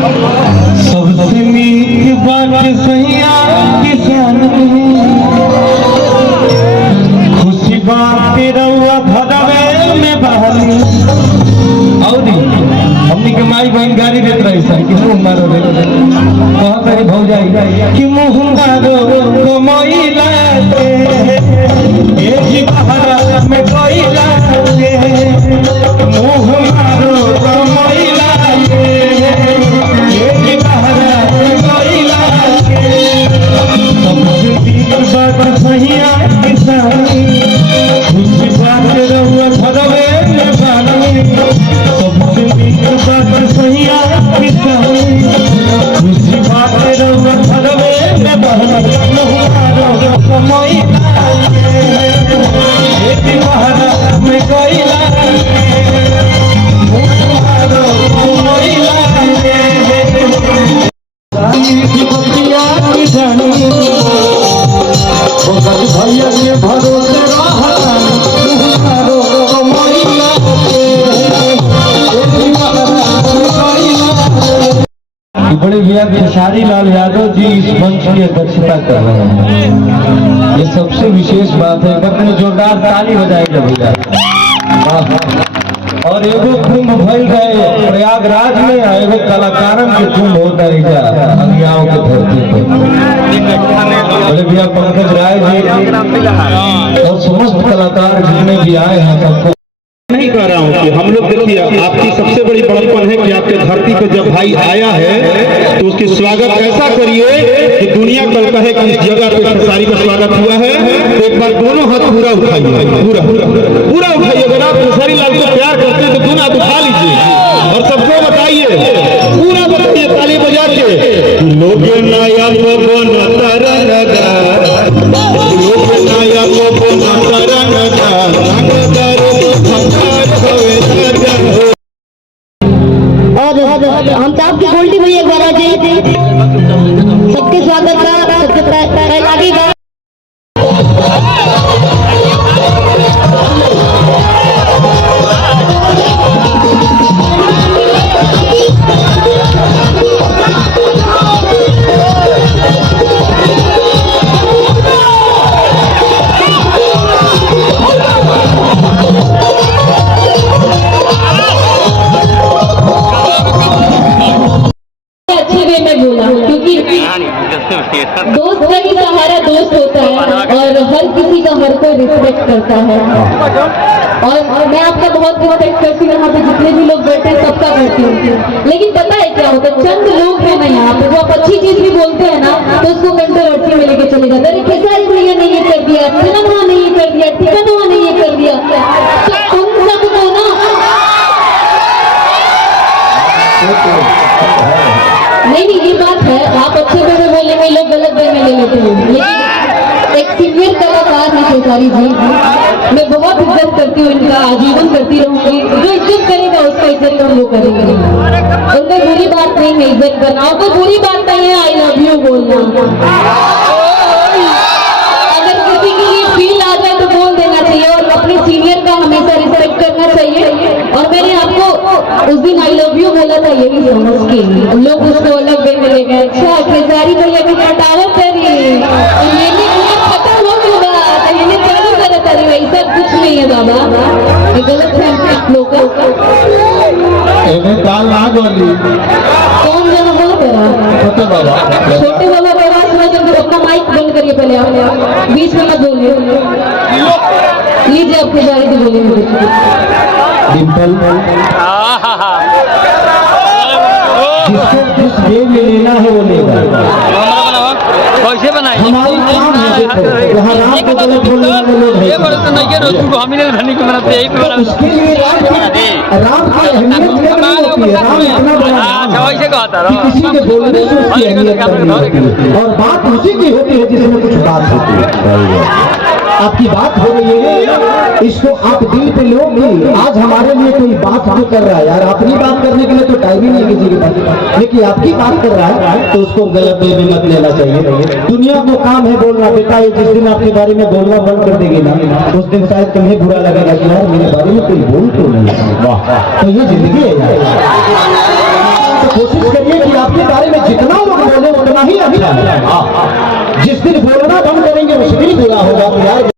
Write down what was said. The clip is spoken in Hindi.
सबसे मीठी बात सैया किसान खुशी बात रउआ घरवे में बहाली और हमनी के माई बहन गाड़ी देत रही सन कि मुंह मारो रे कहत रही भौजाई कि मुंह मारो कमैला के ए जी बहरा में कोइला के मुंह मारो कमैला के ए जी बहरा में कोइला के सबसे ठीक बात सहिया किसानी खुशी बात रहुआ घरवे में बानी सबसे ठीक बात सहिया किसानी खुशी बात रहुआ घरवे में बानी मुहारो कमैला एक महारा में कोइला मुहारो कमैला बतिया की जानी भैया के भरोसे बड़े भैया खेसारी लाल यादव जी इस मंच की अध्यक्षता कर रहे हैं। ये सबसे विशेष बात है। वक्त में जोरदार ताली बजाएगा भैया। और एगो कुंभ भइल गए प्रयागराज में, एगो कलाकारन के कुंभ होता है अंगियाओं के धरती पे। बड़े भैया पंकज राय जी और समस्त कलाकार जितने भी आए हैं सबको नहीं कह रहा हूँ कि हम लोग देखिए आपकी सबसे बड़ी बड़प्पन है कि आपके धरती पे जब भाई आया है तो उसकी स्वागत ऐसा करिए कि दुनिया कल कहे कि इस जगह पे खेसारी का स्वागत हुआ है। तो एक बार दोनों हाथ पूरा उठाइए, पूरा उठाइए। अगर आप खेसारी लाल को प्यार करते हैं तो दोनों हाथ उठा लीजिए और सबको बताइए, पूरा बताइए ताली बजा के लोग नया हम तो आपकी गोल्डी भैया द्वारा जी सबके स्वागत का सबसे लागेगा। दोस्त का ही सहारा दोस्त होता है और हर किसी का हर कोई रिस्पेक्ट करता है। और मैं आपका बहुत रिस्पेक्ट करती हूँ। यहाँ पे जितने भी लोग बैठे हैं सबका करती हूँ। लेकिन पता है क्या होता है, चंद लोग हैं ना यहाँ पे, जो आप अच्छी चीज भी बोलते हैं ना तो उसको कंट्रोवर्सी में लेके चले जाते हैं। खेसारी भैया ने ये कर दिया, फिल्म ने ये कर दिया, ठिकाना ने ये कर दिया, तो उन सबको ना नहीं ये बात है। आप अच्छे वे में बोलेंगे, लोग गलत वे में ले लेते हैं। लेकिन एक सीनियर कलाकार है खेसारी जी, मैं बहुत इज्जत करती हूँ इनका, आजीवन करती रहूंगी। जो इज्जत करेगा उसका इज्जत हम लोग करेंगे। उनका बुरी बात नहीं है इज्जत करना, और कोई बुरी बात नहीं है आई लव यू बोलना। अगर किसी के लिए फील आ जाए तो बोल देना चाहिए और अपने सीनियर का हमेशा रिस्पेक्ट करना चाहिए। और मैंने आपको उस दिन आई लव यू बोला था, ये भी समझ के लोग उसको अलग वे में ले गए। अच्छा खेसारी भैया की कटावत करी और ये भी खत्म हो चुका है, ये चालू करे तारी वैसा कुछ नहीं है बाबा, ये गलत है आप लोग का। कौन जाना बोला तेरा छोटे बाबा की आवाज सुना। जब अपना माइक बंद करिए पहले, आप बीच में मत बोलिए। लीजिए आपके बारे में बोलेंगे डिम्पल जिसको जिस वे में लेना है वो लेगा। कैसे बनाए हमारी काम है यहाँ राम को गलत बोलने वाले लोग ये बड़े तो नहीं है को हम ही नहीं की बनाते यही पे बनाते। उसके लिए राम की अहमियत नहीं होती है। राम इतना बड़ा अच्छा वैसे कहता रहा किसी के बोलने से उसकी अहमियत नहीं, और बात उसी की होती है जिसमें कुछ बात होती है। आपकी बात हो रही है, इसको आप दिल पे लो कि आज हमारे लिए कोई बात तो कर रहा है यार। अपनी बात करने के लिए तो टाइम ही नहीं किसी के पास, लेकिन आपकी बात कर रहा है तो उसको गलत वे में मत लेना चाहिए। दुनिया को काम है बोलना। बेटा ये जिस दिन आपके बारे में बोलना बंद कर देगी ना, उस दिन शायद तुम्हें बुरा लगेगा कि यार मेरे बारे में कोई बोल तो नहीं। वाह, तो ये जिंदगी है यार। तो कोशिश करिए कि बोलना ही अच्छा है। जिस दिन बोलना बंद करेंगे उस दिन बुरा होगा। तो यार